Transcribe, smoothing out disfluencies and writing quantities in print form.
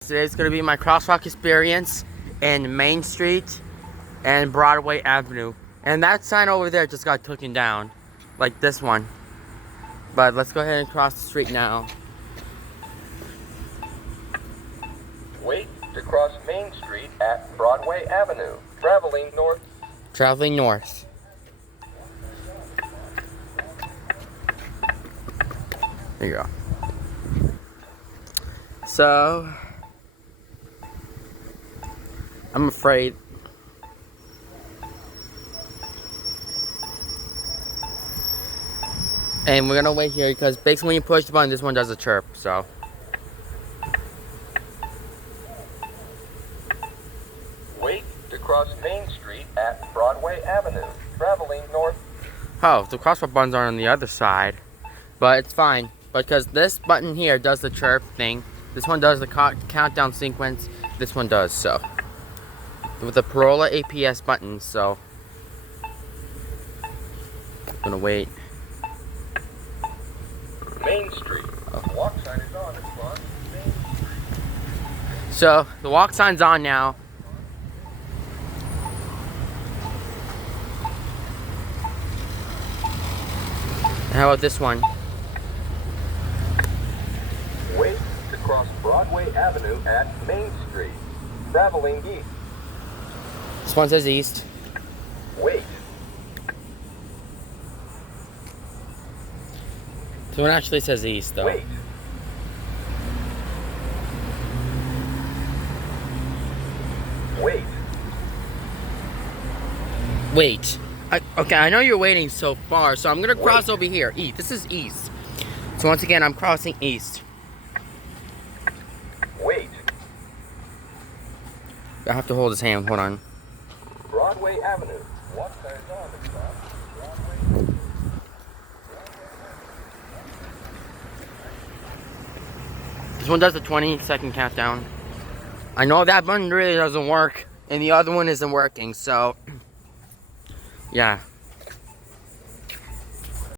Today's going to be my crosswalk experience in Main Street and Broadway Avenue. And that sign over there just got taken down, like this one. But let's go ahead and cross the street now. Wait to cross Main Street at Broadway Avenue, traveling north. Traveling north. There you go. So, I'm afraid. And we're gonna wait here because basically when you push the button, this one does a chirp, so. Wait to cross Main Street at Broadway Avenue, traveling north. Oh, the crosswalk buttons are on the other side. But it's fine, because this button here does the chirp thing. This one does the countdown sequence. This one does, so. With the Parola APS buttons, so. I'm gonna wait. Main Street. Walk sign is on across Main Street. So, the walk sign's on now. And how about this one? Wait to cross Broadway Avenue at Main Street, traveling east. This one says east. Wait. This one actually says east, though. Wait. Wait. Wait. Okay, I know you're waiting so far, so I'm gonna cross over here. East. This is east. So once again, I'm crossing east. Wait. I have to hold his hand. Hold on. Broadway Avenue. Walk sign is on across Broadway. This one does the 20-second countdown. I know that button really doesn't work, and the other one isn't working, so yeah.